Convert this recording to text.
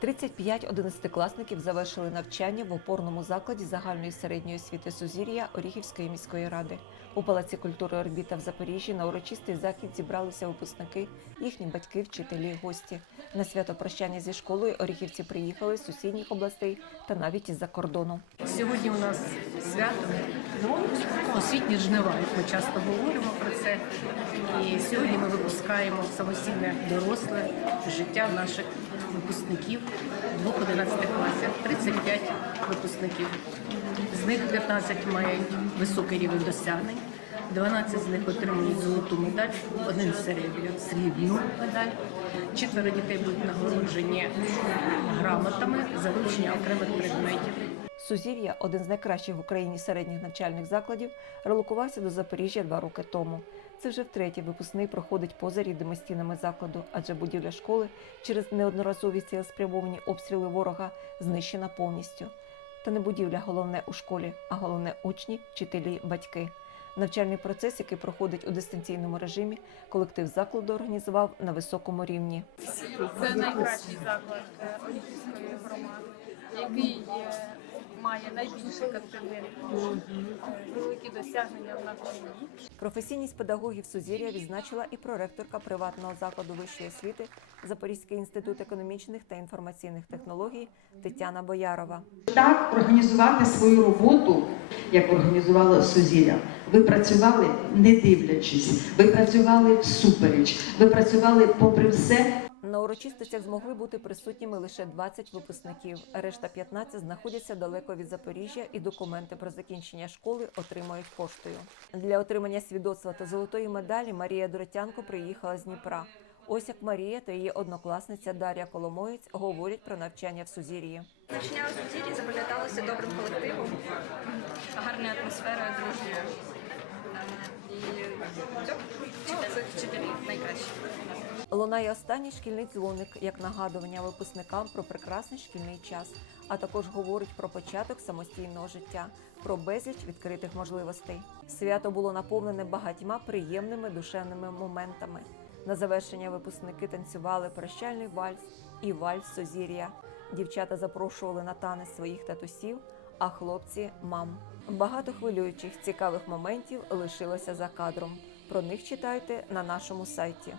35 одинадцятикласників завершили навчання в опорному закладі загальної середньої освіти Сузір'я Оріхівської міської ради. У Палаці культури Орбіта в Запоріжжі на урочистий захід зібралися випускники, їхні батьки, вчителі, гості. На свято прощання зі школою оріхівці приїхали з сусідніх областей та навіть із-за кордону. Сьогодні у нас свято освітні жнива. як Ми часто говоримо про це. І сьогодні ми випускаємо самостійне доросле життя наших випускників двох 11 класів. 35 випускників. З них 15 мають високий рівень досягнень. 12 з них отримують золоту медаль, один серебряну, срібну медаль. Четверо дітей будуть нагороджені грамотами за вивчення окремих предметів. Сузір'я, один з найкращих в Україні середніх навчальних закладів, релокувався до Запоріжжя два роки тому. Це вже втретє випускний проходить поза рідними стінами закладу, адже будівля школи через неодноразові цілеспрямовані обстріли ворога знищена повністю. Та не будівля головне у школі, а головне учні, вчителі, батьки. Навчальний процес, який проходить у дистанційному режимі, колектив закладу організував на високому рівні. Це найкращий заклад е, громади, який має найбільший контингент, е, великі досягнення в навчанні. Професійність педагогів Сузір'я відзначила і проректорка приватного закладу вищої освіти Запорізький інститут економічних та інформаційних технологій Тетяна Боярова. так організувати свою роботу, як організувала Сузір'я. Ви працювали не дивлячись, ви працювали всупереч, ви працювали попри все, На урочистостях змогли бути присутніми лише 20 випускників. Решта 15 знаходяться далеко від Запоріжжя і документи про закінчення школи отримують поштою. Для отримання свідоцтва та золотої медалі Марія Доротянко приїхала з Дніпра. Ось як Марія та її однокласниця Дар'я Коломоєць говорять про навчання в Сузір'ї. Навчання у Сузір'ї запам'яталося добрим колективом, гарною атмосферою, дружньою. Е, І ну, цих вчителів найкраще. Лунає останній шкільний дзвоник як нагадування випускникам про прекрасний шкільний час, а також говорить про початок самостійного життя, про безліч відкритих можливостей. Свято було наповнене багатьма приємними душевними моментами. На завершення випускники танцювали прощальний вальс і вальс Созір'я. Дівчата запрошували на танець своїх татусів, а хлопці мам. Багато хвилюючих цікавих моментів лишилося за кадром. Про них читайте на нашому сайті.